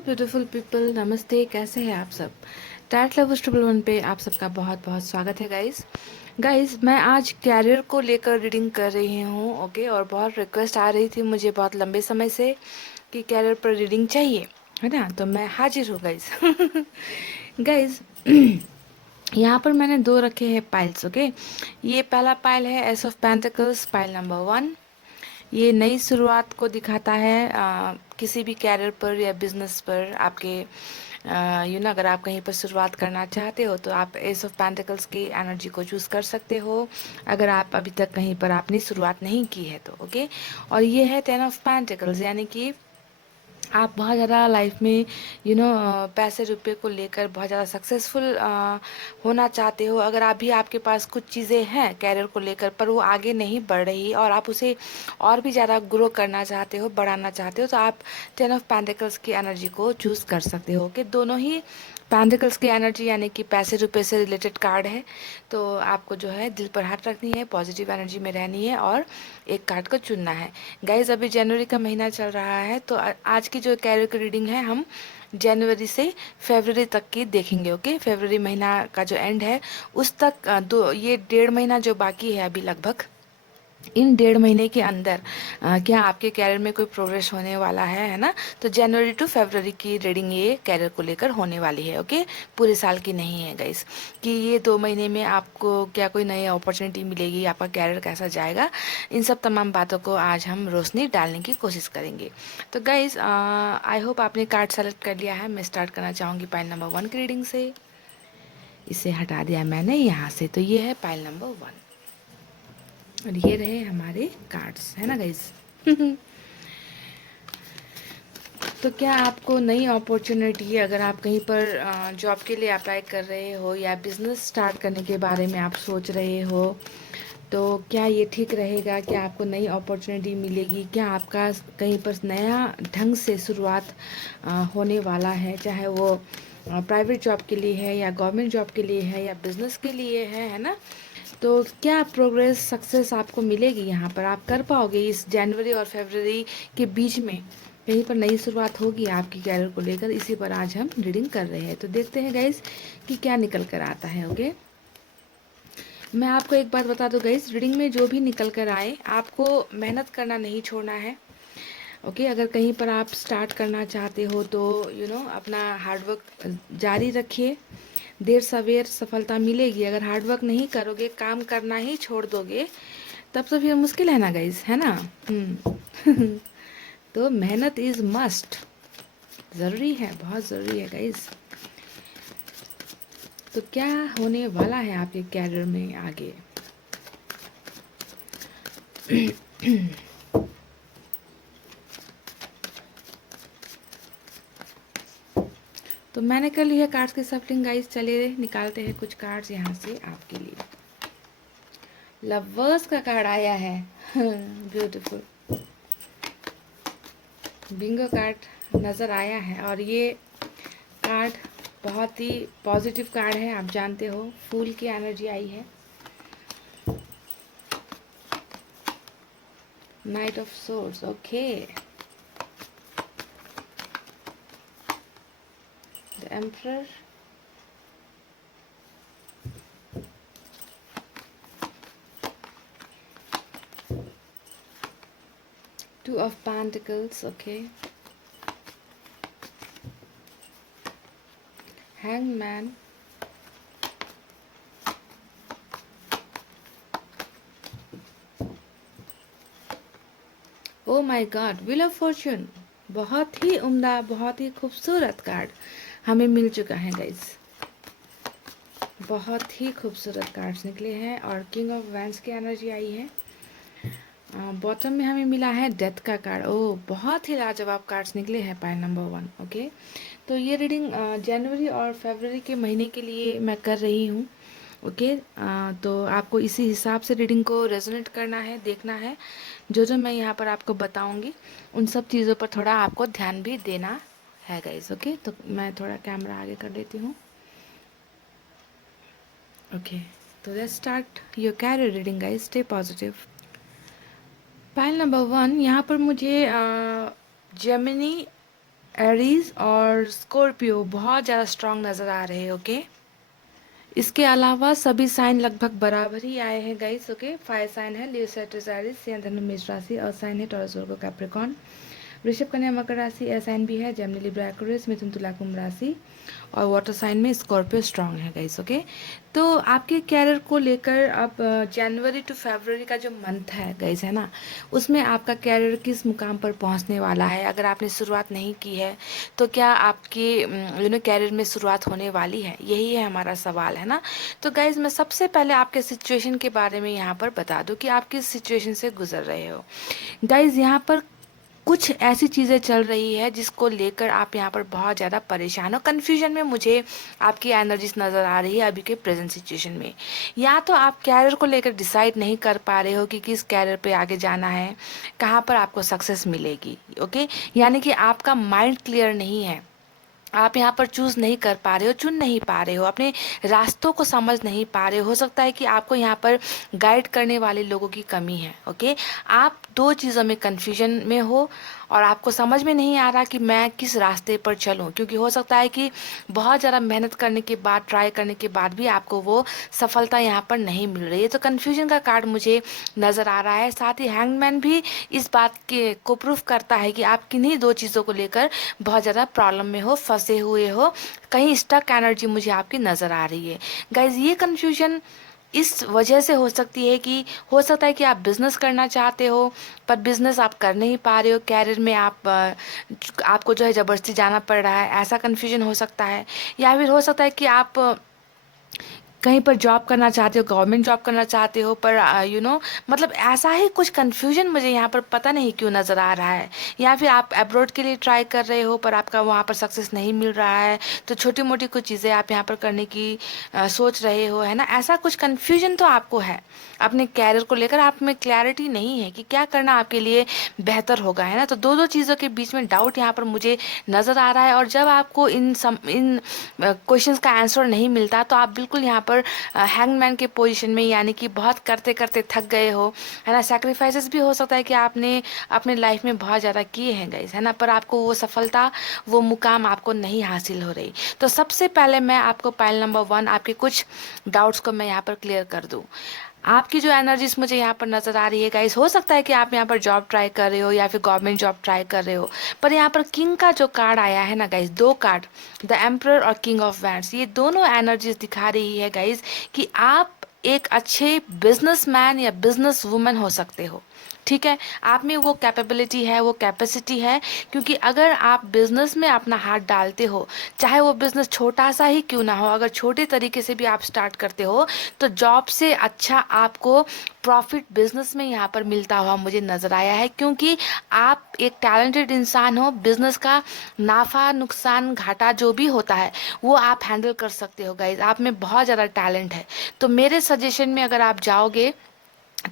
Beautiful people, नमस्ते। कैसे हैं आप सब? टैट लवर्स ट्रिपल वन पे आप सबका बहुत बहुत स्वागत है गाइस। मैं आज कैरियर को लेकर रीडिंग कर रही हूँ। ओके, और बहुत रिक्वेस्ट आ रही थी मुझे बहुत लंबे समय से कि कैरियर पर रीडिंग चाहिए, है ना। तो मैं हाजिर हूँ गाइस। गाइस, यहाँ पर मैंने दो रखे हैं पाइल्स। ओके, ये पहला पाइल है S of pentacles, pile number 1। ये नई शुरुआत को दिखाता है किसी भी कैरियर पर या बिजनेस पर आपके अगर आप कहीं पर शुरुआत करना चाहते हो तो आप एस ऑफ पेंटिकल्स की एनर्जी को चूज कर सकते हो, अगर आप अभी तक कहीं पर आपने शुरुआत नहीं की है तो। ओके, और ये है 10 ऑफ पेंटिकल्स, यानी कि आप बहुत ज़्यादा लाइफ में पैसे रुपए को लेकर बहुत ज़्यादा सक्सेसफुल होना चाहते हो। अगर अभी आपके पास कुछ चीज़ें हैं कैरियर को लेकर पर वो आगे नहीं बढ़ रही और आप उसे और भी ज़्यादा ग्रो करना चाहते हो, बढ़ाना चाहते हो, तो आप 10 ऑफ पेंटिकल्स की एनर्जी को चूज़ कर सकते हो। कि दोनों ही पेंटिकल्स की एनर्जी यानी कि पैसे रुपए से रिलेटेड कार्ड है, तो आपको जो है दिल पर हाथ रखनी है, पॉजिटिव एनर्जी में रहनी है और एक कार्ड को चुनना है। गाइज, अभी जनवरी का महीना चल रहा है, तो आज की जो कैरियर की रीडिंग है हम जनवरी से फरवरी तक की देखेंगे। ओके, फरवरी महीना का जो एंड है उस तक ये 1.5 महीना जो बाकी है अभी लगभग, इन 1.5 महीने के अंदर क्या आपके कैरियर में कोई प्रोग्रेस होने वाला है ना। तो जनवरी टू फरवरी की रीडिंग ये कैरियर को लेकर होने वाली है। ओके, पूरे साल की नहीं है गाइस, कि ये 2 महीने में आपको क्या कोई नई अपॉर्चुनिटी मिलेगी, आपका कैरियर कैसा जाएगा, इन सब तमाम बातों को आज हम रोशनी डालने की कोशिश करेंगे। तो गाइस, आई होप आपने कार्ड सेलेक्ट कर लिया है। मैं स्टार्ट करना चाहूँगी पाइल नंबर 1 की रीडिंग से। इसे हटा दिया मैंने यहाँ से, तो ये है पाइल नंबर 1 और ये रहे हमारे कार्ड्स, है ना गाइस। तो क्या आपको नई अपॉर्चुनिटी, अगर आप कहीं पर जॉब के लिए अप्लाई कर रहे हो या बिजनेस स्टार्ट करने के बारे में आप सोच रहे हो, तो क्या ये ठीक रहेगा? क्या आपको नई अपॉर्चुनिटी मिलेगी? क्या आपका कहीं पर नया ढंग से शुरुआत होने वाला है, चाहे वो प्राइवेट जॉब के लिए है या गवर्नमेंट जॉब के लिए है या बिजनेस के लिए है ना। तो क्या प्रोग्रेस, सक्सेस आपको मिलेगी? यहाँ पर आप कर पाओगे इस जनवरी और फरवरी के बीच में कहीं पर नई शुरुआत होगी आपकी कैरियर को लेकर। इसी पर आज हम रीडिंग कर रहे हैं, तो देखते हैं गाइस कि क्या निकल कर आता है। ओके, मैं आपको एक बात बता दूं गाइस, रीडिंग में जो भी निकल कर आए आपको मेहनत करना नहीं छोड़ना है। ओके, अगर कहीं पर आप स्टार्ट करना चाहते हो तो अपना हार्डवर्क जारी रखिए। देर सवेर सफलता मिलेगी। अगर हार्डवर्क नहीं करोगे, काम करना ही छोड़ दोगे, तब तो फिर मुश्किल है ना गाइस, है ना। तो मेहनत इज मस्ट, ज़रूरी है, बहुत ज़रूरी है गाइस। तो क्या होने वाला है आपके कैरियर में आगे? तो मैंने कर ली है कार्ड्स की सफलिंग गाइस। चलिए निकालते हैं कुछ कार्ड्स यहाँ से आपके लिए। लवर्स का कार्ड आया है। ब्यूटीफुल बिंगो कार्ड नज़र आया है, और ये कार्ड बहुत ही पॉजिटिव कार्ड है। आप जानते हो, फूल की एनर्जी आई है। Night of source, okay. The emperor, two of pentacles, okay. Hangman, oh my God, wheel of Fortune. बहुत ही उम्दा, बहुत ही खूबसूरत कार्ड हमें मिल चुका है गाइस। बहुत ही खूबसूरत कार्ड्स निकले हैं, और किंग ऑफ वैंड्स की एनर्जी आई है। बॉटम में हमें मिला है डेथ का कार्ड। ओह, बहुत ही लाजवाब कार्ड्स निकले हैं पाइल नंबर 1। ओके, तो ये रीडिंग जनवरी और फरवरी के महीने के लिए मैं कर रही हूँ। ओके, तो आपको इसी हिसाब से रीडिंग को रेजोनेट करना है, देखना है। जो जो मैं यहाँ पर आपको बताऊँगी उन सब चीज़ों पर थोड़ा आपको ध्यान भी देना है गाइस। ओके, तो मैं थोड़ा कैमरा आगे कर देती हूँ। ओके, तो let's start your career reading guys. Stay positive. Pile number 1, यहाँ पर मुझे जेमिनी एरीज और स्कॉर्पियो बहुत ज़्यादा स्ट्रांग नज़र आ रहे हैं। ओके, इसके अलावा सभी साइन लगभग बराबर ही आए हैं गाइस। ओके, फायर साइन है लियो, सेजिटेरियस, एरीज, सिंह, धनु, मेष राशि, और साइन है टॉरस, वर्गो, कैप्रिकॉर्न। वृषभ, कन्या, मकर राशि एयर साइन भी है, जेमिनी, लिब्रा, एक्वेरियस, मिथुन, तुला, कुंभ राशि, और वाटर साइन में स्कॉर्पियो स्ट्रांग है गाइस। ओके, तो आपके कैरियर को लेकर अब जनवरी टू फरवरी का जो मंथ है गाइस, है ना, उसमें आपका कैरियर किस मुकाम पर पहुंचने वाला है। अगर आपने शुरुआत नहीं की है तो क्या आपके कैरियर में शुरुआत होने वाली है, यही है हमारा सवाल, है ना। तो गाइज मैं सबसे पहले आपके सिचुएशन के बारे में यहाँ पर बता दूँ कि आप किस सिचुएशन से गुजर रहे हो। गाइज यहाँ पर कुछ ऐसी चीज़ें चल रही है जिसको लेकर आप यहाँ पर बहुत ज़्यादा परेशान हो, कन्फ्यूजन में मुझे आपकी एनर्जीज नज़र आ रही है अभी के प्रेजेंट सिचुएशन में। या तो आप कैरियर को लेकर डिसाइड नहीं कर पा रहे हो कि किस कैरियर पे आगे जाना है, कहाँ पर आपको सक्सेस मिलेगी। ओके, यानी कि आपका माइंड क्लियर नहीं है, आप यहाँ पर चूज़ नहीं कर पा रहे हो, चुन नहीं पा रहे हो, अपने रास्तों को समझ नहीं पा रहे हो सकता है कि आपको यहाँ पर गाइड करने वाले लोगों की कमी है। ओके, आप दो चीज़ों में कन्फ्यूजन में हो और आपको समझ में नहीं आ रहा कि मैं किस रास्ते पर चलूँ, क्योंकि हो सकता है कि बहुत ज़्यादा मेहनत करने के बाद, ट्राई करने के बाद भी आपको वो सफलता यहाँ पर नहीं मिल रही है। तो कन्फ्यूजन का कार्ड मुझे नज़र आ रहा है। साथ ही हैंगमैन भी इस बात के को प्रूफ करता है कि आप किन्हीं दो चीज़ों को लेकर बहुत ज़्यादा प्रॉब्लम में हो, फंसे हुए हो, कहीं स्टक एनर्जी मुझे आपकी नज़र आ रही है। गाइज ये कन्फ्यूजन इस वजह से हो सकती है कि हो सकता है कि आप बिज़नेस करना चाहते हो पर बिज़नेस आप कर नहीं पा रहे हो, कैरियर में आपको जो है ज़बरदस्ती जाना पड़ रहा है, ऐसा कन्फ्यूजन हो सकता है। या फिर हो सकता है कि आप कहीं पर जॉब करना चाहते हो, गवर्नमेंट जॉब करना चाहते हो, पर मतलब ऐसा ही कुछ कन्फ्यूजन मुझे यहाँ पर पता नहीं क्यों नज़र आ रहा है। या फिर आप अब्रॉड के लिए ट्राई कर रहे हो पर आपका वहाँ पर सक्सेस नहीं मिल रहा है, तो छोटी मोटी कुछ चीज़ें आप यहाँ पर करने की सोच रहे हो, है ना। ऐसा कुछ कन्फ्यूजन तो आपको है अपने कैरियर को लेकर, आप में क्लैरिटी नहीं है कि क्या करना आपके लिए बेहतर होगा, है ना। तो दो दो चीज़ों के बीच में डाउट यहाँ पर मुझे नज़र आ रहा है। और जब आपको इन क्वेश्चंस का आंसर नहीं मिलता तो आप बिल्कुल यहाँ पर हैंगमैन के पोजीशन में, यानी कि बहुत करते करते थक गए हो, है ना। सैक्रिफाइसेस भी हो सकता है कि आपने अपने लाइफ में बहुत ज़्यादा किए हैं गाइस, है ना, पर आपको वो सफलता, वो मुकाम आपको नहीं हासिल हो रही। तो सबसे पहले मैं आपको पाइल नंबर 1 आपके कुछ डाउट्स को मैं यहाँ पर क्लियर कर दूँ। आपकी जो एनर्जीज मुझे यहाँ पर नज़र आ रही है गाइस, हो सकता है कि आप यहाँ पर जॉब ट्राई कर रहे हो या फिर गवर्नमेंट जॉब ट्राई कर रहे हो, पर यहाँ पर किंग का जो कार्ड आया है ना गाइस, दो कार्ड, द एम्परर और किंग ऑफ वैंड्स, ये दोनों एनर्जीज दिखा रही है गाइस कि आप एक अच्छे बिजनेसमैन या बिजनेस वुमन हो सकते हो। ठीक है, आप में वो कैपेबिलिटी है, वो कैपेसिटी है, क्योंकि अगर आप बिजनेस में अपना हाथ डालते हो, चाहे वो बिजनेस छोटा सा ही क्यों ना हो, अगर छोटे तरीके से भी आप स्टार्ट करते हो तो जॉब से अच्छा आपको प्रॉफिट बिजनेस में यहाँ पर मिलता हुआ मुझे नज़र आया है, क्योंकि आप एक टैलेंटेड इंसान हो। बिजनेस का नाफा, नुकसान, घाटा जो भी होता है वो आप हैंडल कर सकते हो गाइज, आप में बहुत ज़्यादा टैलेंट है। तो मेरे सजेशन में अगर आप जाओगे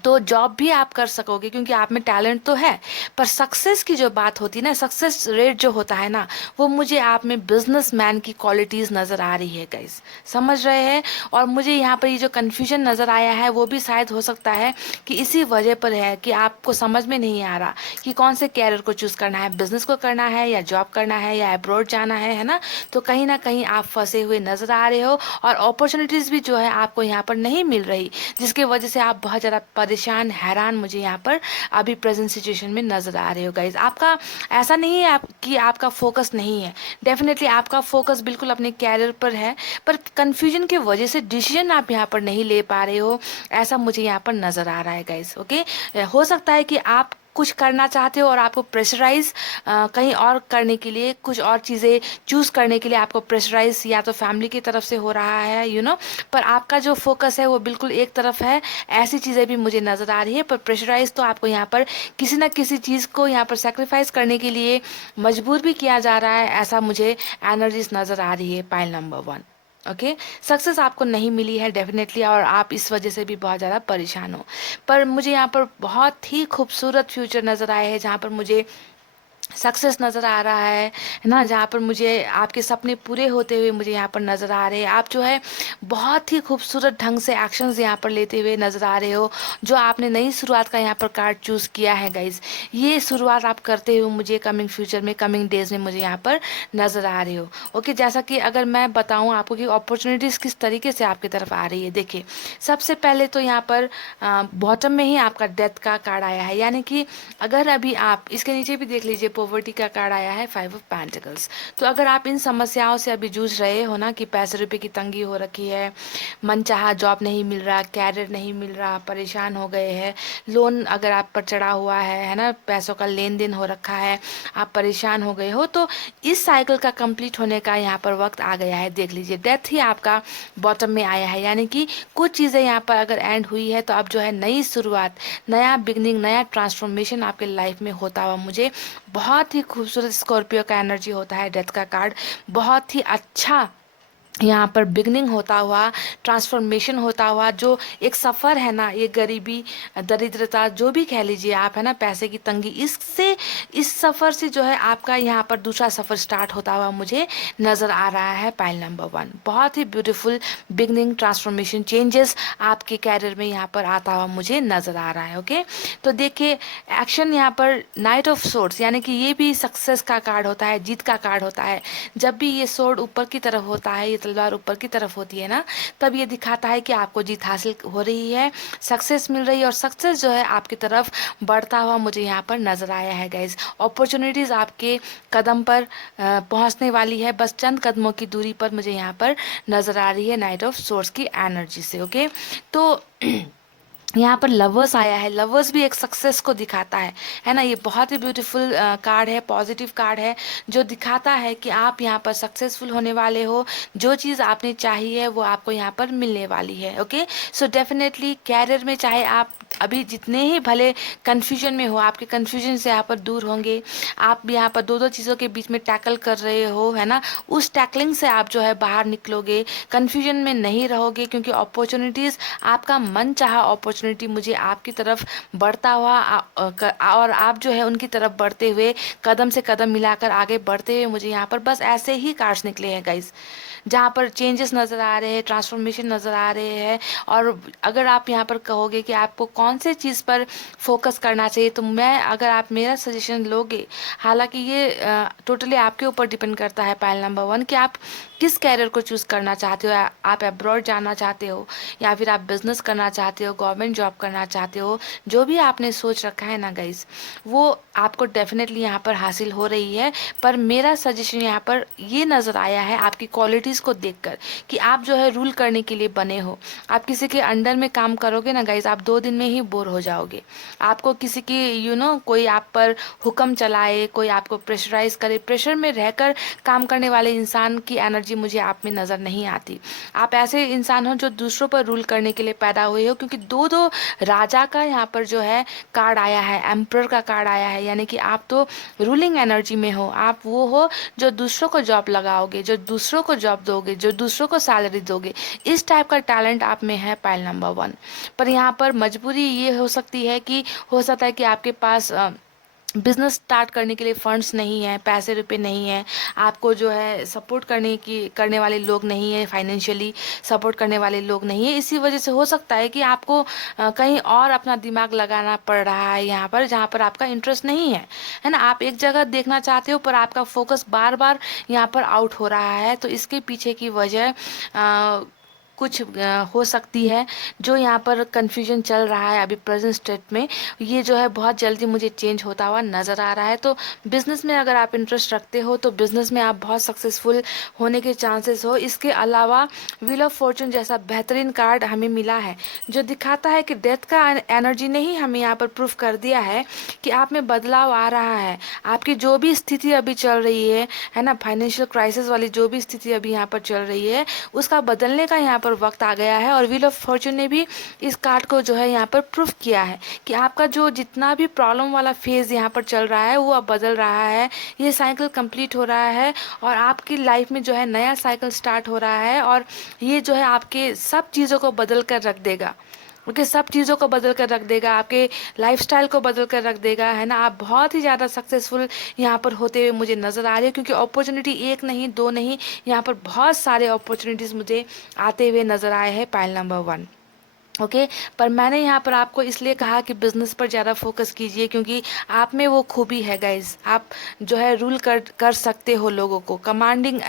तो जॉब भी आप कर सकोगे, क्योंकि आप में टैलेंट तो है, पर सक्सेस की जो बात होती है ना, सक्सेस रेट जो होता है ना, वो मुझे आप में बिजनेसमैन की क्वालिटीज़ नज़र आ रही है गाइस, समझ रहे हैं। और मुझे यहाँ पर ये जो कन्फ्यूजन नज़र आया है वो भी शायद हो सकता है कि इसी वजह पर है कि आपको समझ में नहीं आ रहा कि कौन से कैरियर को चूज़ करना है, बिजनेस को करना है या जॉब करना है या अब्रॉड जाना है ना। तो कहीं ना कहीं आप फंसे हुए नज़र आ रहे हो और अपॉर्चुनिटीज़ भी जो है आपको यहाँ पर नहीं मिल रही, जिसकी वजह से आप बहुत ज़्यादा परेशान, हैरान मुझे यहाँ पर अभी प्रेजेंट सिचुएशन में नज़र आ रहे हो गाइज। आपका ऐसा नहीं है कि आपका फोकस नहीं है, डेफिनेटली आपका फोकस बिल्कुल अपने कैरियर पर है, पर कन्फ्यूजन की वजह से डिसीजन आप यहाँ पर नहीं ले पा रहे हो, ऐसा मुझे यहाँ पर नज़र आ रहा है गाइज। ओके, हो सकता है कि आप कुछ करना चाहते हो और आपको प्रेशराइज कहीं और करने के लिए, कुछ और चीज़ें चूज़ करने के लिए आपको प्रेशराइज या तो फैमिली की तरफ से हो रहा है, पर आपका जो फोकस है वो बिल्कुल एक तरफ है। ऐसी चीज़ें भी मुझे नज़र आ रही है, पर प्रेशराइज तो आपको यहाँ पर किसी ना किसी चीज़ को यहाँ पर सेक्रीफाइस करने के लिए मजबूर भी किया जा रहा है, ऐसा मुझे एनर्जीज नज़र आ रही है पाइल नंबर 1। ओके, सक्सेस आपको नहीं मिली है डेफिनेटली, और आप इस वजह से भी बहुत ज़्यादा परेशान हो। पर मुझे यहाँ पर बहुत ही खूबसूरत फ्यूचर नज़र आए हैं, जहाँ पर मुझे सक्सेस नज़र आ रहा है ना, जहाँ पर मुझे आपके सपने पूरे होते हुए मुझे यहाँ पर नज़र आ रहे हैं। आप जो है बहुत ही खूबसूरत ढंग से एक्शंस यहाँ पर लेते हुए नज़र आ रहे हो। जो आपने नई शुरुआत का यहाँ पर कार्ड चूज़ किया है गाइज, ये शुरुआत आप करते हुए मुझे कमिंग फ्यूचर में, कमिंग डेज में मुझे यहाँ पर नज़र आ रहे हो। ओके, जैसा कि अगर मैं बताऊँ आपको कि अपॉर्चुनिटीज़ किस तरीके से आपकी तरफ आ रही है, देखिए सबसे पहले तो यहाँ पर बॉटम में ही आपका डेथ का कार्ड आया है, यानी कि अगर अभी आप इसके नीचे भी देख लीजिए, पॉवर्टी का कार्ड आया है, 5 ऑफ पेंटिकल्स। तो अगर आप इन समस्याओं से अभी जूझ रहे हो ना, कि पैसे रुपए की तंगी हो रखी है, मनचाहा जॉब नहीं मिल रहा, कैरियर नहीं मिल रहा, परेशान हो गए हैं, लोन अगर आप पर चढ़ा हुआ है ना, पैसों का लेन देन हो रखा है, आप परेशान हो गए हो, तो इस साइकिल का कंप्लीट होने का यहाँ पर वक्त आ गया है। देख लीजिए, डेथ ही आपका बॉटम में आया है, यानी कि कुछ चीज़ें यहाँ पर अगर एंड हुई है, तो अब जो है नई शुरुआत, नया बिगनिंग, नया ट्रांसफॉर्मेशन आपके लाइफ में होता हुआ मुझे बहुत ही खूबसूरत स्कॉर्पियो का एनर्जी होता है डेथ का कार्ड। बहुत ही अच्छा यहाँ पर बिगनिंग होता हुआ, ट्रांसफॉर्मेशन होता हुआ, जो एक सफ़र है ना, ये गरीबी, दरिद्रता, जो भी कह लीजिए आप, है ना, पैसे की तंगी, इससे, इस सफ़र से जो है आपका यहाँ पर दूसरा सफ़र स्टार्ट होता हुआ मुझे नज़र आ रहा है। पाइल नंबर 1, बहुत ही ब्यूटीफुल बिगनिंग, ट्रांसफॉर्मेशन, चेंजेस आपके कैरियर में यहाँ पर आता हुआ मुझे नज़र आ रहा है। ओके, तो देखिए एक्शन यहाँ पर नाइट ऑफ सोर्ड्स, यानी कि ये भी सक्सेस का कार्ड होता है, जीत का कार्ड होता है। जब भी ये सोर्ड ऊपर की तरफ होता है, ये तलवार ऊपर की तरफ होती है ना, तब ये दिखाता है कि आपको जीत हासिल हो रही है, सक्सेस मिल रही है, और सक्सेस जो है आपकी तरफ बढ़ता हुआ मुझे यहाँ पर नज़र आया है गाइज। अपॉर्चुनिटीज़ आपके कदम पर पहुँचने वाली है, बस चंद कदमों की दूरी पर मुझे यहाँ पर नज़र आ रही है नाइट ऑफ सोर्स की एनर्जी से। ओके, तो यहाँ पर लवर्स आया है, लवर्स भी एक सक्सेस को दिखाता है ना। ये बहुत ही ब्यूटीफुल कार्ड है, पॉजिटिव कार्ड है, जो दिखाता है कि आप यहाँ पर सक्सेसफुल होने वाले हो, जो चीज़ आपने चाही है वो आपको यहाँ पर मिलने वाली है। ओके, सो डेफिनेटली कैरियर में चाहे आप अभी जितने ही भले कन्फ्यूजन में हो, आपके कन्फ्यूजन से यहाँ पर दूर होंगे। आप भी यहाँ पर दो दो चीज़ों के बीच में टैकल कर रहे हो, है ना, उस टैकलिंग से आप जो है बाहर निकलोगे, कन्फ्यूजन में नहीं रहोगे, क्योंकि अपॉर्चुनिटीज़, आपका मन चाहा अपॉर्चुनिटी मुझे आपकी तरफ बढ़ता हुआ और आप जो है उनकी तरफ बढ़ते हुए, कदम से कदम मिलाकर आगे बढ़ते हुए मुझे यहाँ पर बस ऐसे ही कार्ड्स निकले हैं गाइज, जहाँ पर चेंजेस नज़र आ रहे हैं, ट्रांसफॉर्मेशन नज़र आ रहे हैं। और अगर आप यहाँ पर कहोगे कि आपको कौन से चीज़ पर फोकस करना चाहिए, तो मैं, अगर आप मेरा सजेशन लोगे, हालांकि ये टोटली आपके ऊपर डिपेंड करता है पायल नंबर 1, कि आप किस कैरियर को चूज़ करना चाहते हो। आप अब्रॉड जाना चाहते हो, या फिर आप बिजनेस करना चाहते हो, गवर्नमेंट जॉब करना चाहते हो, जो भी आपने सोच रखा है ना गाइस, वो आपको डेफिनेटली यहाँ पर हासिल हो रही है। पर मेरा सजेशन यहाँ पर ये नज़र आया है आपकी क्वालिटीज़ को देखकर, कि आप जो है रूल करने के लिए बने हो। आप किसी के अंडर में काम करोगे ना गाइस, आप 2 दिन में ही बोर हो जाओगे। आपको किसी की कोई आप पर हुक्म चलाए, कोई आपको प्रेशराइज करे, प्रेशर में रहकर काम करने वाले इंसान की एनर्जी मुझे आप में नज़र नहीं आती। आप ऐसे इंसान हो जो दूसरों पर रूल करने के लिए पैदा हुए हो, क्योंकि दो दो राजा का यहाँ पर जो है कार्ड आया है, एम्परर का कार्ड आया है, यानी कि आप तो रूलिंग एनर्जी में हो। आप वो हो जो दूसरों को जॉब लगाओगे, जो दूसरों को जॉब दोगे, जो दूसरों को सैलरी दोगे। इस टाइप का टैलेंट आप में है पाइल नंबर 1। पर यहाँ पर मजबूरी ये हो सकती है कि हो सकता है कि आपके पास बिजनेस स्टार्ट करने के लिए फंड्स नहीं है, पैसे रुपए नहीं है, आपको जो है सपोर्ट करने वाले लोग नहीं है, फाइनेंशियली सपोर्ट करने वाले लोग नहीं है। इसी वजह से हो सकता है कि आपको कहीं और अपना दिमाग लगाना पड़ रहा है यहाँ पर, जहाँ पर आपका इंटरेस्ट नहीं है ना। आप एक जगह देखना चाहते हो, पर आपका फोकस बार बार यहाँ पर आउट हो रहा है। तो इसके पीछे की वजह कुछ हो सकती है, जो यहाँ पर कन्फ्यूजन चल रहा है अभी प्रेजेंट स्टेट में, ये जो है बहुत जल्दी मुझे चेंज होता हुआ नज़र आ रहा है। तो बिज़नेस में अगर आप इंटरेस्ट रखते हो, तो बिज़नेस में आप बहुत सक्सेसफुल होने के चांसेस हो। इसके अलावा व्हील ऑफ फॉर्चून जैसा बेहतरीन कार्ड हमें मिला है, जो दिखाता है कि डेथ का एनर्जी ने ही हमें यहाँ पर प्रूफ कर दिया है कि आप में बदलाव आ रहा है। आपकी जो भी स्थिति अभी चल रही है ना, फाइनेंशियल क्राइसिस वाली जो भी स्थिति अभी यहाँ पर चल रही है, उसका बदलने का यहाँ पर वक्त आ गया है। और व्हील ऑफ फॉर्चून ने भी इस कार्ड को जो है यहाँ पर प्रूफ किया है कि आपका जो जितना भी प्रॉब्लम वाला फेज यहाँ पर चल रहा है, वो अब बदल रहा है। ये साइकिल कंप्लीट हो रहा है, और आपकी लाइफ में जो है नया साइकिल स्टार्ट हो रहा है, और ये जो है आपके सब चीज़ों को बदल कर रख देगा। ओके, सब चीज़ों को बदल कर रख देगा, आपके लाइफस्टाइल को बदल कर रख देगा, है ना। आप बहुत ही ज़्यादा सक्सेसफुल यहाँ पर होते हुए मुझे नज़र आ रहे हो, क्योंकि अपॉर्चुनिटी एक नहीं, दो नहीं, यहाँ पर बहुत सारे अपॉर्चुनिटीज़ मुझे आते हुए नज़र आए हैं। Pile number 1। ओके, पर मैंने यहाँ पर आपको इसलिए कहा कि बिजनेस पर ज़्यादा फोकस कीजिए, क्योंकि आप में वो खूबी है गाइज। आप जो है रूल कर सकते हो लोगों को, कमांडिंग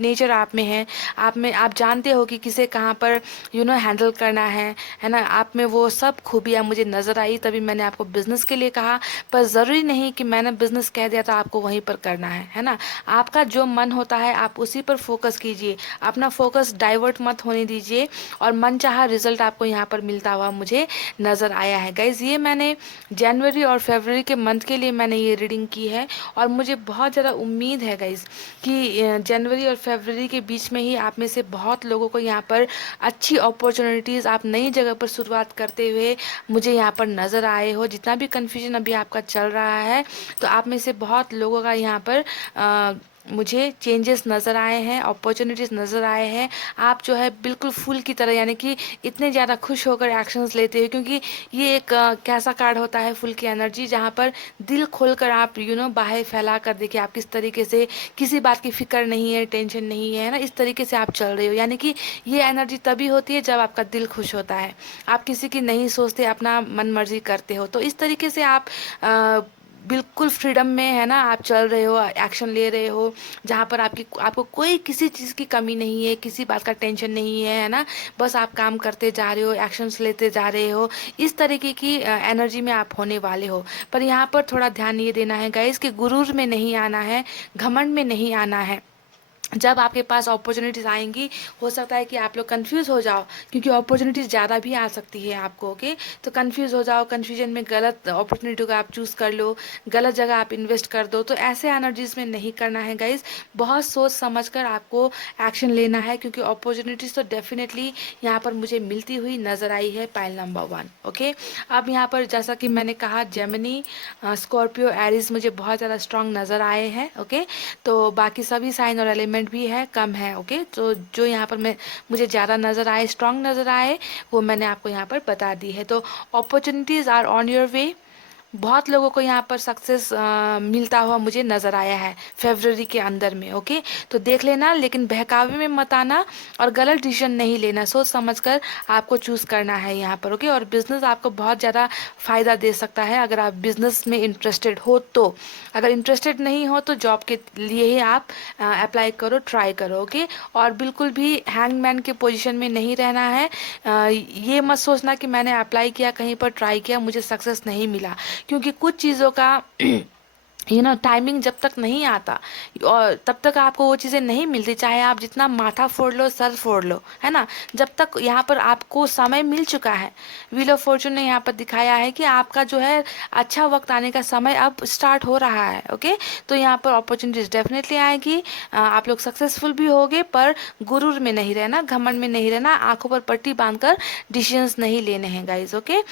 नेचर आप में है। आप जानते हो कि किसे कहाँ पर हैंडल करना है ना। आप में वो सब खूबियाँ मुझे नज़र आई, तभी मैंने आपको बिजनेस के लिए कहा। पर ज़रूरी नहीं कि मैंने बिजनेस कह दिया तो आपको वहीं पर करना है ना। आपका जो मन होता है आप उसी पर फोकस कीजिए, अपना फोकस डाइवर्ट मत होने दीजिए, और मनचाहा रिजल्ट आपको यहाँ पर मिलता हुआ मुझे नज़र आया है गाइज। ये मैंने जनवरी और फरवरी के मंथ के लिए मैंने ये रीडिंग की है, और मुझे बहुत ज़्यादा उम्मीद है गाइज कि जनवरी और फरवरी के बीच में ही आप में से बहुत लोगों को यहाँ पर अच्छी अपॉर्चुनिटीज़, आप नई जगह पर शुरुआत करते हुए मुझे यहाँ पर नज़र आए हो। जितना भी कन्फ्यूजन अभी आपका चल रहा है, तो आप में से बहुत लोगों का यहाँ पर मुझे चेंजेस नज़र आए हैं, अपॉर्चुनिटीज़ नज़र आए हैं। आप जो है बिल्कुल फूल की तरह, यानी कि इतने ज़्यादा खुश होकर एक्शंस लेते हो, क्योंकि ये एक कैसा कार्ड होता है, फुल की एनर्जी, जहाँ पर दिल खोलकर आप बाहें फैला कर देखिए, आप किस तरीके से, किसी बात की फिक्र नहीं है, टेंशन नहीं है ना, इस तरीके से आप चल रहे हो। यानी कि ये एनर्जी तभी होती है जब आपका दिल खुश होता है, आप किसी की नहीं सोचते, अपना मन मर्जी करते हो। तो इस तरीके से आप बिल्कुल फ्रीडम में, है ना, आप चल रहे हो, एक्शन ले रहे हो, जहाँ पर आपको कोई किसी चीज़ की कमी नहीं है, किसी बात का टेंशन नहीं है ना। बस आप काम करते जा रहे हो, एक्शंस लेते जा रहे हो, इस तरीके की एनर्जी में आप होने वाले हो। पर यहाँ पर थोड़ा ध्यान ये देना है गाइस कि गुरूर में नहीं आना है, घमंड में नहीं आना है। जब आपके पास अपॉर्चुनिटीज़ आएंगी, हो सकता है कि आप लोग कंफ्यूज हो जाओ, क्योंकि अपॉर्चुनिटीज़ ज़्यादा भी आ सकती है आपको। ओके, तो कंफ्यूज हो जाओ, कंफ्यूजन में गलत अपॉर्चुनिटी को आप चूज़ कर लो, गलत जगह आप इन्वेस्ट कर दो। तो ऐसे एनर्जीज में नहीं करना है गाइज, बहुत सोच समझ कर आपको एक्शन लेना है, क्योंकि अपॉर्चुनिटीज़ तो डेफिनेटली यहाँ पर मुझे मिलती हुई नज़र आई है। Pile number 1। ओके, अब यहाँ पर जैसा कि मैंने कहा, जेमिनी, स्कॉर्पियो, एरीज मुझे बहुत ज़्यादा स्ट्रांग नज़र आए हैं। ओके, तो बाकी सभी साइन और एलिमेंट भी है, कम है। ओके, तो जो यहाँ पर मुझे ज़्यादा नज़र आए, स्ट्रांग नज़र आए, वो मैंने आपको यहाँ पर बता दी है। तो opportunities are on your way. बहुत लोगों को यहाँ पर सक्सेस मिलता हुआ मुझे नज़र आया है फरवरी के अंदर में। ओके, तो देख लेना, लेकिन बहकावे में मत आना और गलत डिसीजन नहीं लेना, सोच समझकर आपको चूज़ करना है यहाँ पर। ओके, और बिजनेस आपको बहुत ज़्यादा फ़ायदा दे सकता है अगर आप बिजनेस में इंटरेस्टेड हो तो। अगर इंटरेस्टेड नहीं हो तो जॉब के लिए ही आप अप्लाई करो, ट्राई करो। ओके, और बिल्कुल भी हैंगमैन के पोजीशन में नहीं रहना है। ये मत सोचना कि मैंने अप्लाई किया, कहीं पर ट्राई किया, मुझे सक्सेस नहीं मिला, क्योंकि कुछ चीज़ों का टाइमिंग जब तक नहीं आता और तब तक आपको वो चीज़ें नहीं मिलती, चाहे आप जितना माथा फोड़ लो, सर फोड़ लो, है ना। जब तक यहाँ पर आपको समय मिल चुका है, व्हील ऑफ फॉर्चून ने यहाँ पर दिखाया है कि आपका जो है अच्छा वक्त आने का समय अब स्टार्ट हो रहा है। ओके, तो यहाँ पर अपॉर्चुनिटीज डेफिनेटली आएगी, आप लोग सक्सेसफुल भी होगे, पर गुरूर में नहीं रहना, घमंड में नहीं रहना, आंखों पर पट्टी बांधकर डिसीजंस नहीं लेने हैं गाइज। ओके,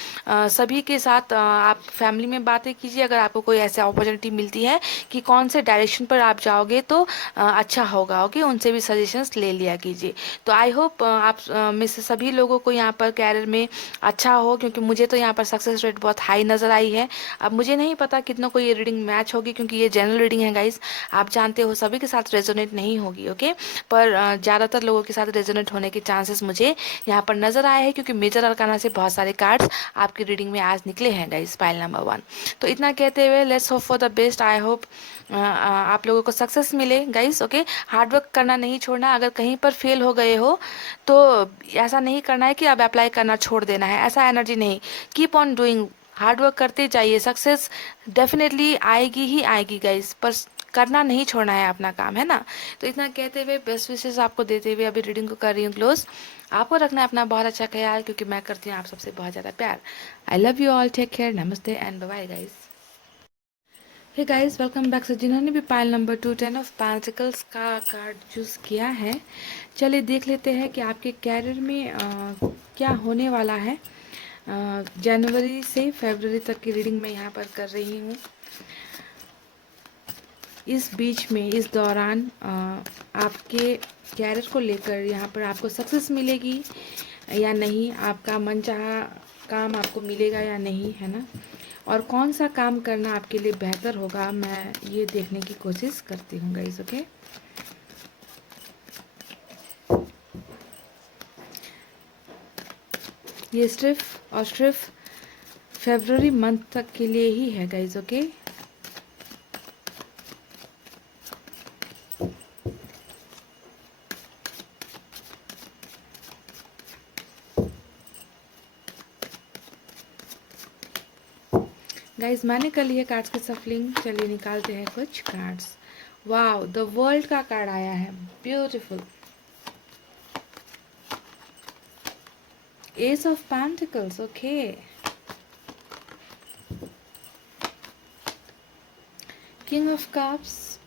सभी के साथ आप फैमिली में बातें कीजिए, अगर आपको कोई ऐसा अपॉर्चुनिटी मिलती है कि कौन से डायरेक्शन पर आप जाओगे तो अच्छा होगा। ओके, उनसे भी सजेशंस ले लिया कीजिए। तो आई होप आप में से सभी लोगों को यहाँ पर कैरियर में अच्छा हो, क्योंकि मुझे तो यहाँ पर सक्सेस रेट बहुत हाई नज़र आई है। अब मुझे नहीं पता कितनों को ये रीडिंग मैच होगी, क्योंकि ये जनरल रीडिंग है गाइज, आप जानते हो सभी के साथ रेजोनेट नहीं होगी। ओके, पर ज़्यादातर लोगों के साथ रेजोनेट होने के चांसेस मुझे यहाँ पर नज़र आए हैं, क्योंकि मेजर अरकाना से बहुत सारे कार्ड्स आपकी रीडिंग में आज निकले हैं गाइज, पाइल नंबर 1। तो इतना कहते हुए let's hope for the best. I hope आप लोगों को सक्सेस मिले गाइस। ओके, हार्डवर्क करना नहीं छोड़ना। अगर कहीं पर फेल हो गए हो तो ऐसा नहीं करना है कि अब अप्लाई करना छोड़ देना है, ऐसा एनर्जी नहीं। कीप ऑन डूइंग, हार्डवर्क करते जाइए, सक्सेस डेफिनेटली आएगी ही आएगी गाइस, पर करना नहीं छोड़ना है अपना काम, है ना। तो इतना कहते हुए बेस्ट विशेष आपको देते हुए अभी रीडिंग को कर रही हूँ क्लोज। आपको रखना है अपना बहुत अच्छा ख्याल, क्योंकि मैं करती हूँ आप सबसे बहुत ज़्यादा प्यार। I love you all, take care, नमस्ते and bye guys. Hey guys, welcome back. से जिन्होंने भी पाइल नंबर 2 10 ऑफ पेंटिकल्स का कार्ड चूज़ किया है, चलिए देख लेते हैं कि आपके कैरियर में क्या होने वाला है। जनवरी से फरवरी तक की रीडिंग मैं यहाँ पर कर रही हूँ। इस बीच में, इस दौरान आपके कैरियर को लेकर यहाँ पर आपको सक्सेस मिलेगी या नहीं, आपका मनचाहा काम आपको मिलेगा या नहीं, है ना, और कौन सा काम करना आपके लिए बेहतर होगा, मैं ये देखने की कोशिश करती हूँ गाइस। ओके, ये सिर्फ फरवरी मंथ तक के लिए ही है गाइस। ओके, गाइस मैंने कर लिए कार्ड्स की सफलिंग। चलिए निकालते हैं कुछ कार्ड्स। वाओ, द वर्ल्ड का कार्ड आया है, beautiful. S of pentacles, okay. King of cups,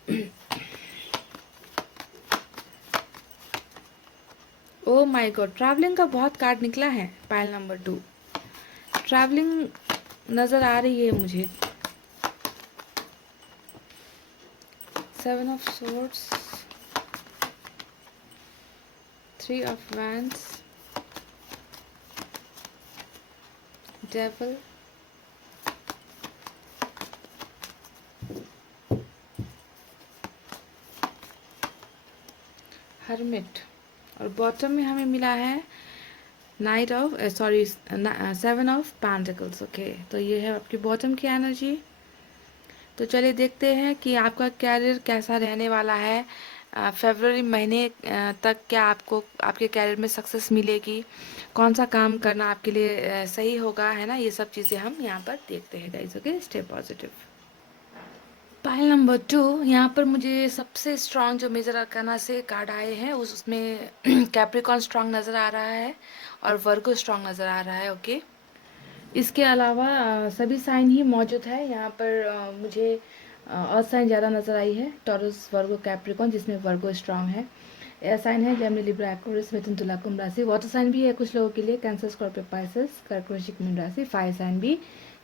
oh my God, travelling का बहुत कार्ड निकला है। पाइल नंबर 2, ट्रैवलिंग नजर आ रही है मुझे। 7 of swords, 3 of wands, devil, hermit, और बॉटम में हमें मिला है night of 7 of pentacles. Okay, तो ये है आपकी बॉटम की एनर्जी। तो चलिए देखते हैं कि आपका कैरियर कैसा रहने वाला है। फरवरी महीने तक क्या आपको आपके कैरियर में सक्सेस मिलेगी, कौन सा काम करना आपके लिए सही होगा, है ना, ये सब चीज़ें हम यहाँ पर देखते हैं guys. Okay, stay positive. Pile number 2, यहाँ पर मुझे सबसे स्ट्रांग जो मेजर अरकाना से कार्ड आए हैं उसमें कैप्रिकॉन स्ट्रांग नज़र आ रहा है और वर्गो स्ट्रांग नज़र आ रहा है। ओके, इसके अलावा सभी साइन ही मौजूद है यहाँ पर। मुझे अर्थ साइन ज़्यादा नज़र आई है, टॉरस, वर्गो, कैप्रिकॉन, जिसमें वर्गो स्ट्रांग है। एयर साइन है जेमिनी, लिब्रा, एक्वेरियस, मिथुन, तुला, कुंभ राशि। वाटर साइन भी है कुछ लोगों के लिए, कैंसर, स्कॉर्पियो, पाइसेस, कर्क, वृश्चिक, मीन राशि। फायर साइन भी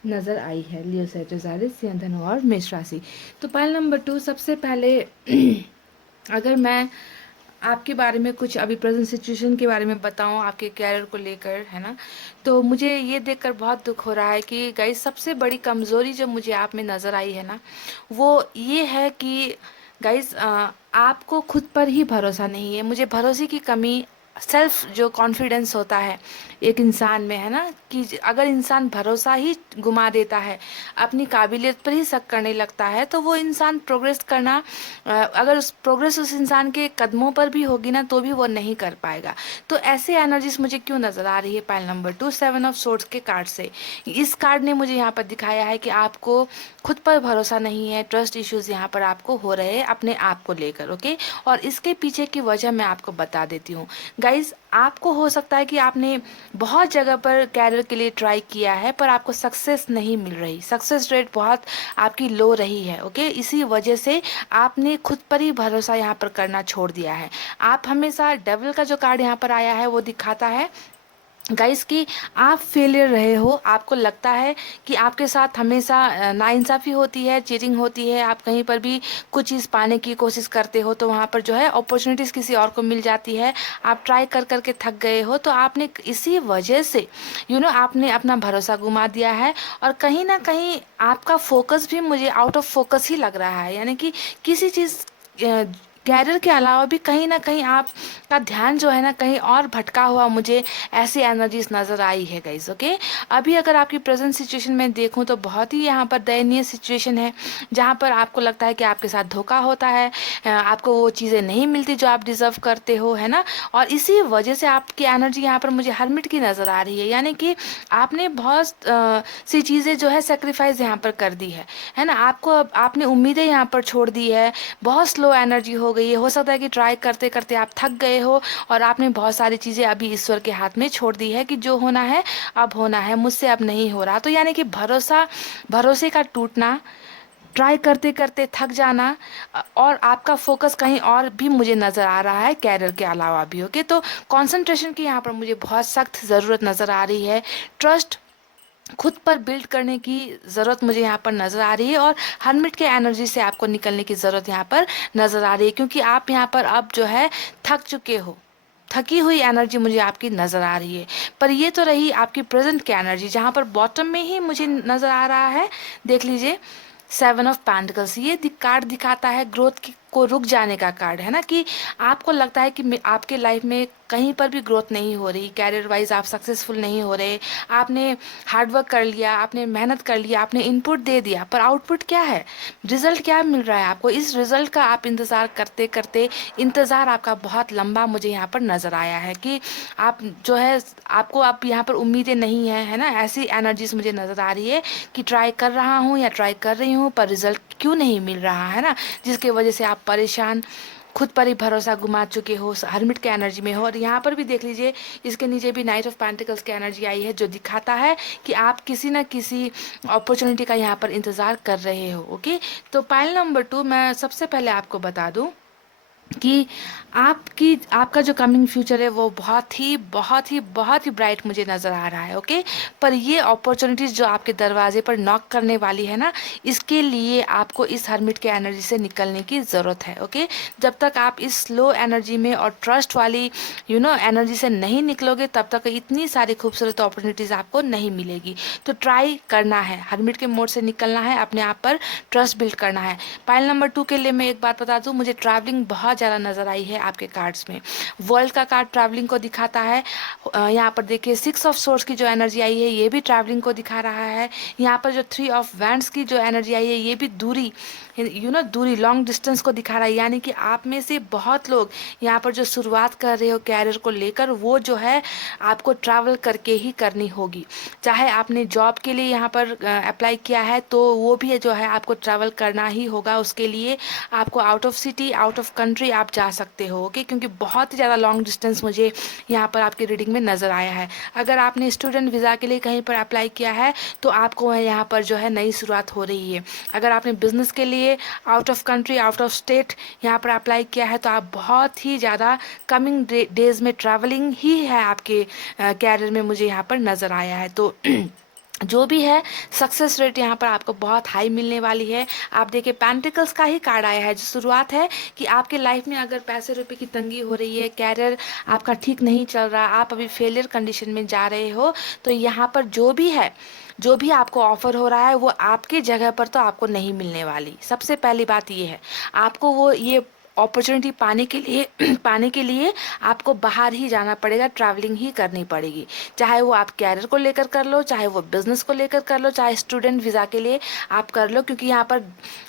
नज़र आई है, लियो, सैजिटेरियस, सिंह, धनु और मेष राशि। तो पाइल नंबर 2, सबसे पहले अगर मैं आपके बारे में कुछ अभी प्रेजेंट सिचुएशन के बारे में बताऊं आपके कैरियर को लेकर, है ना, तो मुझे ये देखकर बहुत दुख हो रहा है कि गाइस सबसे बड़ी कमज़ोरी जो मुझे आप में नज़र आई है ना, वो ये है कि गाइस आपको खुद पर ही भरोसा नहीं है। मुझे भरोसे की कमी, सेल्फ जो कॉन्फिडेंस होता है एक इंसान में, है ना, कि अगर इंसान भरोसा ही गुमा देता है, अपनी काबिलियत पर ही शक करने लगता है, तो वो इंसान प्रोग्रेस करना, अगर उस प्रोग्रेस उस इंसान के कदमों पर भी होगी ना, तो भी वो नहीं कर पाएगा। तो ऐसे एनर्जीज मुझे क्यों नज़र आ रही है पाइल नंबर 2, 7 ऑफ सोर्ड्स के कार्ड से? इस कार्ड ने मुझे यहाँ पर दिखाया है कि आपको खुद पर भरोसा नहीं है, ट्रस्ट इश्यूज यहाँ पर आपको हो रहे हैं अपने आप को लेकर। ओके, और इसके पीछे की वजह मैं आपको बता देती हूँ गाइज। आपको हो सकता है कि आपने बहुत जगह पर कैरियर के लिए ट्राई किया है पर आपको सक्सेस नहीं मिल रही, सक्सेस रेट बहुत आपकी लो रही है। ओके, इसी वजह से आपने खुद पर ही भरोसा यहाँ पर करना छोड़ दिया है। आप हमेशा, डेविल का जो कार्ड यहाँ पर आया है वो दिखाता है गाइस कि आप फेलियर रहे हो, आपको लगता है कि आपके साथ हमेशा नाइंसाफ़ी होती है, चीटिंग होती है, आप कहीं पर भी कुछ चीज़ पाने की कोशिश करते हो तो वहाँ पर जो है अपॉर्चुनिटीज़ किसी और को मिल जाती है, आप ट्राई कर करके थक गए हो, तो आपने इसी वजह से आपने अपना भरोसा घुमा दिया है। और कहीं ना कहीं आपका फोकस भी मुझे आउट ऑफ फोकस ही लग रहा है, यानी कि किसी चीज़ कैरियर के अलावा भी कहीं ना कहीं आपका ध्यान जो है ना कहीं और भटका हुआ मुझे ऐसी एनर्जीज नज़र आई है गाइस। ओके, अभी अगर आपकी प्रेजेंट सिचुएशन में देखूं तो बहुत ही यहाँ पर दयनीय सिचुएशन है, जहाँ पर आपको लगता है कि आपके साथ धोखा होता है, आपको वो चीज़ें नहीं मिलती जो आप डिज़र्व करते हो, है ना, और इसी वजह से आपकी एनर्जी यहाँ पर मुझे हर्मिट की नज़र आ रही है, यानी कि आपने बहुत सी चीज़ें जो है सेक्रीफाइस यहाँ पर कर दी है ना, आपने उम्मीदें यहाँ पर छोड़ दी है, बहुत स्लो एनर्जी हो गई है। हो सकता है कि ट्राई करते करते आप थक गए हो और आपने बहुत सारी चीज़ें अभी ईश्वर के हाथ में छोड़ दी है कि जो होना है अब होना है, मुझसे अब नहीं हो रहा। तो यानी कि भरोसे का टूटना, ट्राई करते करते थक जाना, और आपका फोकस कहीं और भी मुझे नज़र आ रहा है कैरियर के अलावा भी। ओके, तो कंसंट्रेशन की यहाँ पर मुझे बहुत सख्त ज़रूरत नज़र आ रही है, ट्रस्ट खुद पर बिल्ड करने की ज़रूरत मुझे यहाँ पर नज़र आ रही है, और हर्मिट के एनर्जी से आपको निकलने की ज़रूरत यहाँ पर नज़र आ रही है, क्योंकि आप यहाँ पर अब जो है थक चुके हो। थकी हुई एनर्जी मुझे आपकी नज़र आ रही है। पर ये तो रही आपकी प्रेजेंट की एनर्जी, जहाँ पर बॉटम में ही मुझे नज़र आ रहा है, देख लीजिए, 7 ऑफ पेंटिकल्स। ये कार्ड दिखाता है ग्रोथ को रुक जाने का कार्ड है ना, कि आपको लगता है कि आपके लाइफ में कहीं पर भी ग्रोथ नहीं हो रही, कैरियर वाइज आप सक्सेसफुल नहीं हो रहे। आपने हार्डवर्क कर लिया, आपने मेहनत कर लिया, आपने इनपुट दे दिया, पर आउटपुट क्या है, रिजल्ट क्या मिल रहा है आपको? इस रिजल्ट का आप इंतज़ार करते करते, इंतज़ार आपका बहुत लंबा मुझे यहाँ पर नज़र आया है, कि आप जो है आपको आप यहाँ पर उम्मीदें नहीं है ना, ऐसी एनर्जीज मुझे नज़र आ रही है कि ट्राई कर रहा हूँ या ट्राई कर रही हूँ, पर रिजल्ट क्यों नहीं मिल रहा है ना, जिसकी वजह से आप परेशान, खुद पर ही भरोसा गुमा चुके हो, हर्मिट के एनर्जी में हो। और यहाँ पर भी देख लीजिए, इसके नीचे भी नाइट ऑफ पेंटिकल्स की एनर्जी आई है, जो दिखाता है कि आप किसी न किसी अपॉर्चुनिटी का यहाँ पर इंतज़ार कर रहे हो। ओके, तो पाइल नंबर 2, मैं सबसे पहले आपको बता दूँ कि आपका जो कमिंग फ्यूचर है वो बहुत ही ब्राइट मुझे नज़र आ रहा है। ओके, पर ये अपॉर्चुनिटीज़ जो आपके दरवाजे पर नॉक करने वाली है ना, इसके लिए आपको इस हर्मिट के एनर्जी से निकलने की ज़रूरत है। ओके, जब तक आप इस लो एनर्जी में और ट्रस्ट वाली एनर्जी से नहीं निकलोगे, तब तक इतनी सारी खूबसूरत अपॉर्चुनिटीज़ आपको नहीं मिलेगी। तो ट्राई करना है, हर्मिट के मोड से निकलना है, अपने आप पर ट्रस्ट बिल्ड करना है। पाइल नंबर 2 के लिए मैं एक बात बता दूं, मुझे ट्रैवलिंग बहुत ज़्यादा नज़र आई है आपके कार्ड्स में। वर्ल्ड का कार्ड ट्रैवलिंग को दिखाता है। यहाँ पर देखिए 6 ऑफ सोर्ड्स की जो एनर्जी आई है, ये भी ट्रैवलिंग को दिखा रहा है। यहाँ पर जो 3 ऑफ वैंड्स की जो एनर्जी आई है, ये भी दूरी, दूरी, लॉन्ग डिस्टेंस को दिखा रहा है। यानी कि आप में से बहुत लोग यहाँ पर जो शुरुआत कर रहे हो कैरियर को लेकर, वो जो है आपको ट्रैवल करके ही करनी होगी। चाहे आपने जॉब के लिए यहाँ पर अप्लाई किया है, तो वो भी जो है आपको ट्रैवल करना ही होगा। उसके लिए आपको out of city, out of country आप जा सकते हो। ओके, क्योंकि बहुत ही ज़्यादा लॉन्ग डिस्टेंस मुझे यहाँ पर आपकी रीडिंग में नज़र आया है। अगर आपने स्टूडेंट वीज़ा के लिए कहीं पर अप्लाई किया है, तो आपको यहाँ पर जो है नई शुरुआत हो रही है। अगर आपने बिजनेस के लिए out of country, out of state यहाँ पर अप्लाई किया है, तो आप बहुत ही ज़्यादा कमिंग डेज में ट्रैवलिंग ही है आपके कैरियर में मुझे यहाँ पर नज़र आया है। तो जो भी है, सक्सेस रेट यहाँ पर आपको बहुत हाई मिलने वाली है। आप देखिए पेंटिकल्स का ही कार्ड आया है, जो शुरुआत है कि आपके लाइफ में अगर पैसे रुपए की तंगी हो रही है, कैरियर आपका ठीक नहीं चल रहा, आप अभी फेलियर कंडीशन में जा रहे हो, तो यहाँ पर जो भी है, जो भी आपको ऑफर हो रहा है, वो आपकी जगह पर तो आपको नहीं मिलने वाली। सबसे पहली बात ये है, आपको वो ये अपॉर्चुनिटी पाने के लिए आपको बाहर ही जाना पड़ेगा, ट्रैवलिंग ही करनी पड़ेगी। चाहे वो आप कैरियर को लेकर कर लो, चाहे वो बिजनेस को लेकर कर लो, चाहे स्टूडेंट वीज़ा के लिए आप कर लो, क्योंकि यहाँ पर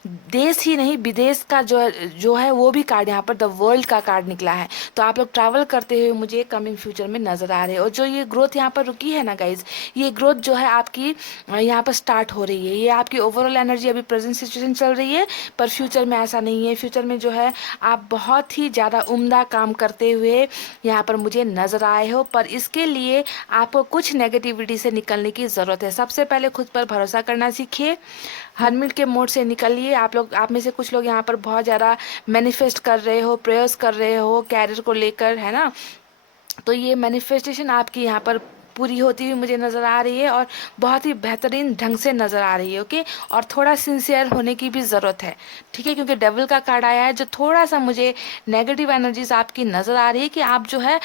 देश ही नहीं, विदेश का जो है वो भी कार्ड यहाँ पर द वर्ल्ड का कार्ड निकला है। तो आप लोग ट्रैवल करते हुए मुझे कमिंग फ्यूचर में नज़र आ रहे हैं। और जो ये ग्रोथ यहाँ पर रुकी है ना गाइज, ये ग्रोथ जो है आपकी यहाँ पर स्टार्ट हो रही है। ये आपकी ओवरऑल एनर्जी अभी प्रेजेंट सिचुएशन चल रही है, पर फ्यूचर में ऐसा नहीं है। फ्यूचर में जो है आप बहुत ही ज़्यादा उम्दा काम करते हुए यहाँ पर मुझे नज़र आए हो, पर इसके लिए आपको कुछ नेगेटिविटी से निकलने की ज़रूरत है। सबसे पहले खुद पर भरोसा करना सीखिए, हर्मिट के मोड से निकलिए। आप में से कुछ लोग यहाँ पर बहुत ज़्यादा मैनिफेस्ट कर रहे हो, प्रेयर्स कर रहे हो कैरियर को लेकर, है ना। तो ये मैनिफेस्टेशन आपकी यहाँ पर पूरी होती हुई मुझे नज़र आ रही है, और बहुत ही बेहतरीन ढंग से नज़र आ रही है। ओके, और थोड़ा सिंसियर होने की भी ज़रूरत है, ठीक है, क्योंकि डेविल का कार्ड आया है, जो थोड़ा सा मुझे नेगेटिव एनर्जीज आपकी नज़र आ रही है, कि आप जो है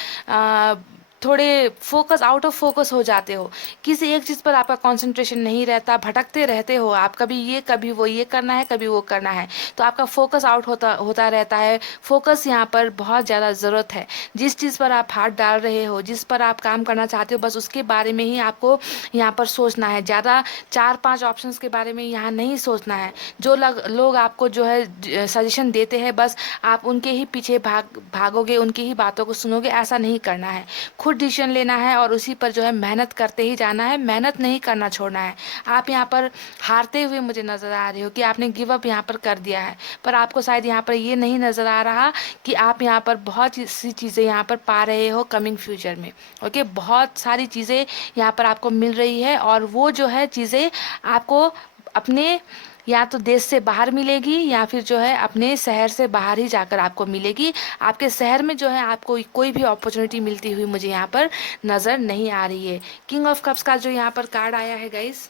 थोड़े फोकस, आउट ऑफ फोकस हो जाते हो, किसी एक चीज़ पर आपका कंसंट्रेशन नहीं रहता, भटकते रहते हो आप, कभी ये कभी वो, ये करना है कभी वो करना है, तो आपका फोकस आउट होता रहता है। फोकस यहाँ पर बहुत ज़्यादा ज़रूरत है। जिस चीज़ पर आप हाथ डाल रहे हो, जिस पर आप काम करना चाहते हो, बस उसके बारे में ही आपको यहाँ पर सोचना है। ज़्यादा 4-5 ऑप्शंस के बारे में यहाँ नहीं सोचना है। जो लोग आपको जो है सजेशन देते हैं, बस आप उनके ही पीछे भागोगे, उनकी ही बातों को सुनोगे, ऐसा नहीं करना है। खुद डिसीजन लेना है और उसी पर जो है मेहनत करते ही जाना है, मेहनत नहीं करना छोड़ना है। आप यहाँ पर हारते हुए मुझे नज़र आ रहे हो, कि आपने गिव अप यहाँ पर कर दिया है, पर आपको शायद यहाँ पर ये नहीं नज़र आ रहा कि आप यहाँ पर बहुत सी चीज़ें यहाँ पर पा रहे हो कमिंग फ्यूचर में। ओके, बहुत सारी चीज़ें यहाँ पर आपको मिल रही है, और वो जो है चीज़ें आपको अपने या तो देश से बाहर मिलेगी, या फिर जो है अपने शहर से बाहर ही जाकर आपको मिलेगी। आपके शहर में जो है आपको कोई भी अपॉर्चुनिटी मिलती हुई मुझे यहाँ पर नज़र नहीं आ रही है। किंग ऑफ कप्स का जो यहाँ पर कार्ड आया है गाइस,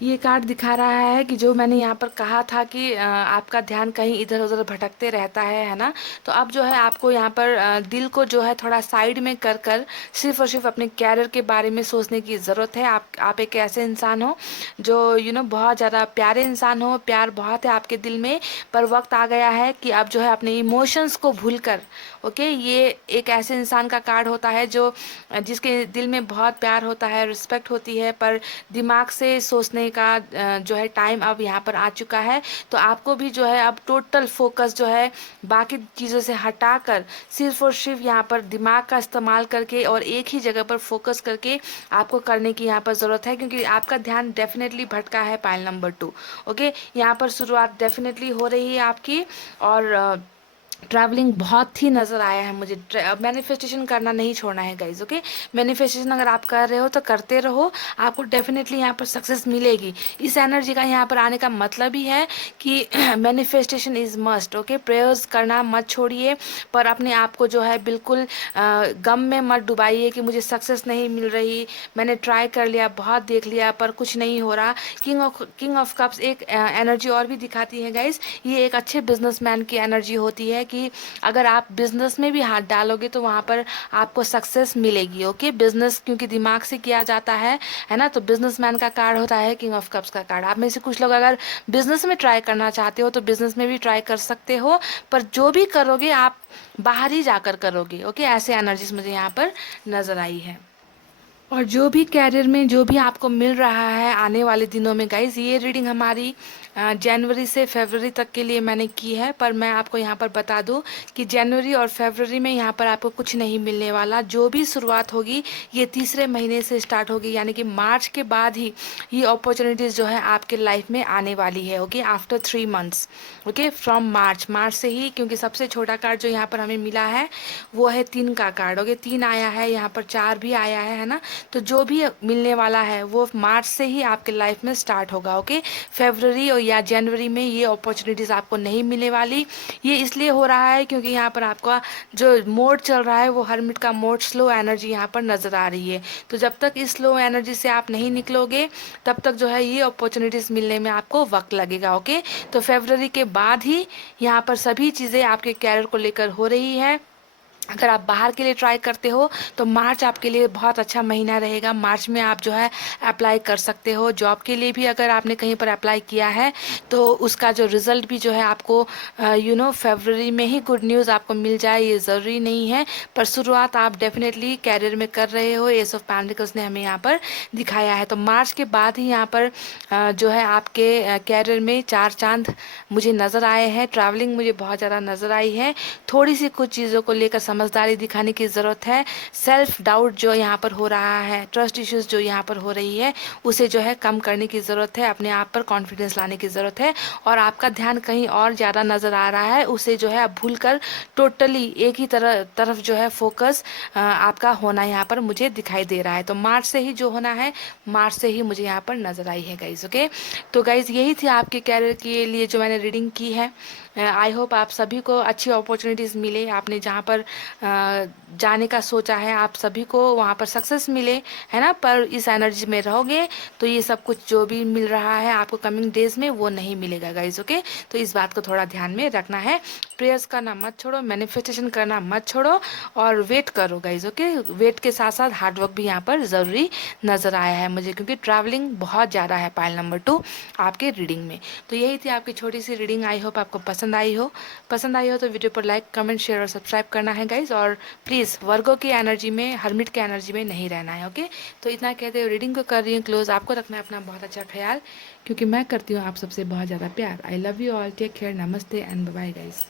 ये कार्ड दिखा रहा है कि जो मैंने यहाँ पर कहा था कि आपका ध्यान कहीं इधर उधर भटकते रहता है ना। तो अब जो है आपको यहाँ पर दिल को जो है थोड़ा साइड में कर कर सिर्फ और सिर्फ अपने कैरियर के बारे में सोचने की ज़रूरत है। आप एक ऐसे इंसान हो जो बहुत ज़्यादा प्यारे इंसान हो, प्यार बहुत है आपके दिल में, पर वक्त आ गया है कि आप जो है अपने इमोशंस को भूल कर, ओके, ये एक ऐसे इंसान का कार्ड होता है जो जिसके दिल में बहुत प्यार होता है, रिस्पेक्ट होती है, पर दिमाग से सोचने का जो है टाइम अब यहाँ पर आ चुका है। तो आपको भी जो है अब टोटल फोकस जो है बाकी चीज़ों से हटाकर सिर्फ और सिर्फ यहाँ पर दिमाग का इस्तेमाल करके और एक ही जगह पर फोकस करके आपको करने की यहाँ पर ज़रूरत है, क्योंकि आपका ध्यान डेफिनेटली भटका है पाइल नंबर 2। ओके, यहाँ पर शुरुआत डेफिनेटली हो रही है आपकी, और ट्रैवलिंग बहुत ही नज़र आया है मुझे। मैनिफेस्टेशन करना नहीं छोड़ना है गाइज, ओके। मैनिफेस्टेशन अगर आप कर रहे हो तो करते रहो, आपको डेफिनेटली यहाँ पर सक्सेस मिलेगी। इस एनर्जी का यहाँ पर आने का मतलब ही है कि manifestation is must, okay. Prayers करना मत छोड़िए, पर अपने आप को जो है बिल्कुल गम में मत डुबाइए कि मुझे सक्सेस नहीं मिल रही, मैंने ट्राई कर लिया, बहुत देख लिया, पर कुछ नहीं हो रहा। किंग ऑफ कप्स एक एनर्जी और भी दिखाती है गाइज। ये एक अच्छे बिजनेसमैन की एनर्जी होती है कि अगर आप बिजनेस में भी हाथ डालोगे तो वहाँ पर आपको सक्सेस मिलेगी, ओके। बिजनेस क्योंकि दिमाग से किया जाता है ना। तो बिजनेसमैन का कार्ड होता है किंग ऑफ कप्स का कार्ड। आप में से कुछ लोग अगर बिजनेस में ट्राई करना चाहते हो तो बिजनेस में भी ट्राई कर सकते हो, पर जो भी करोगे आप बाहर ही जाकर करोगे, ओके। ऐसे एनर्जीज मुझे यहाँ पर नजर आई है। और जो भी कैरियर में जो भी आपको मिल रहा है आने वाले दिनों में गाइज, ये रीडिंग हमारी जनवरी से फरवरी तक के लिए मैंने की है, पर मैं आपको यहाँ पर बता दूँ कि जनवरी और फरवरी में यहाँ पर आपको कुछ नहीं मिलने वाला। जो भी शुरुआत होगी ये तीसरे महीने से स्टार्ट होगी, यानी कि मार्च के बाद ही ये अपॉर्चुनिटीज़ जो है आपके लाइफ में आने वाली है, okay. After 3 months, okay, from March से ही, क्योंकि सबसे छोटा कार्ड जो यहाँ पर हमें मिला है वो है 3 का कार्ड, ओके। 3 आया है, यहाँ पर 4 भी आया है ना। तो जो भी मिलने वाला है वो मार्च से ही आपके लाइफ में स्टार्ट होगा, ओके। फरवरी और या जनवरी में ये अपॉर्चुनिटीज़ आपको नहीं मिलने वाली। ये इसलिए हो रहा है क्योंकि यहाँ पर आपका जो मोड चल रहा है वो हर्मिट का मोड, स्लो एनर्जी यहाँ पर नज़र आ रही है। तो जब तक इस स्लो एनर्जी से आप नहीं निकलोगे तब तक जो है ये अपॉर्चुनिटीज़ मिलने में आपको वक्त लगेगा, ओके। तो फरवरी के बाद ही यहाँ पर सभी चीज़ें आपके कैरियर को लेकर हो रही है। अगर आप बाहर के लिए ट्राई करते हो तो मार्च आपके लिए बहुत अच्छा महीना रहेगा। मार्च में आप जो है अप्लाई कर सकते हो। जॉब के लिए भी अगर आपने कहीं पर अप्लाई किया है तो उसका जो रिज़ल्ट भी जो है आपको फरवरी में ही गुड न्यूज़ आपको मिल जाए, ये ज़रूरी नहीं है। पर शुरुआत आप डेफिनेटली कैरियर में कर रहे हो, एस ऑफ पेंटिकल्स ने हमें यहाँ पर दिखाया है। तो मार्च के बाद ही यहाँ पर जो है आपके कैरियर में 4 चांद मुझे नज़र आए हैं। ट्रैवलिंग मुझे बहुत ज़्यादा नज़र आई है। थोड़ी सी कुछ चीज़ों को लेकर समझदारी दिखाने की ज़रूरत है। सेल्फ डाउट जो यहाँ पर हो रहा है, ट्रस्ट इश्यूज जो यहाँ पर हो रही है, उसे जो है कम करने की ज़रूरत है। अपने आप पर कॉन्फिडेंस लाने की ज़रूरत है। और आपका ध्यान कहीं और ज़्यादा नज़र आ रहा है, उसे जो है आप भूल कर टोटली एक ही तरफ जो है फोकस आपका होना यहाँ पर मुझे दिखाई दे रहा है। तो मार्च से ही जो होना है, मार्च से ही मुझे यहाँ पर नज़र आई है गाइज, ओके। तो गाइज यही थी आपके कैरियर के लिए जो मैंने रीडिंग की है। आई होप आप सभी को अच्छी अपॉर्चुनिटीज़ मिले। आपने जहाँ पर जाने का सोचा है आप सभी को वहाँ पर सक्सेस मिले, है ना। पर इस एनर्जी में रहोगे तो ये सब कुछ जो भी मिल रहा है आपको कमिंग डेज में वो नहीं मिलेगा गाइज, ओके। तो इस बात को थोड़ा ध्यान में रखना है। प्रेयर्स करना मत छोड़ो, मैनिफेस्टेशन करना मत छोड़ो, और वेट करो गाइज, ओके। वेट के साथ साथ हार्डवर्क भी यहाँ पर ज़रूरी नज़र आया है मुझे, क्योंकि ट्रैवलिंग बहुत ज़्यादा है पाइल नंबर 2 आपके रीडिंग में। तो यही थी आपकी छोटी सी रीडिंग। आई होप आपको पसंद आई हो। तो वीडियो पर लाइक, कमेंट, शेयर और सब्सक्राइब करना है गाइज। और प्लीज़ वर्गो की एनर्जी में, हर्मिट की एनर्जी में नहीं रहना है, ओके। तो इतना कहते हुए रीडिंग को कर रही हूँ क्लोज। आपको रखना है अपना बहुत अच्छा ख्याल, क्योंकि मैं करती हूँ आप सबसे बहुत ज़्यादा प्यार। I love you all, take care, नमस्ते एंड बाय गाइज।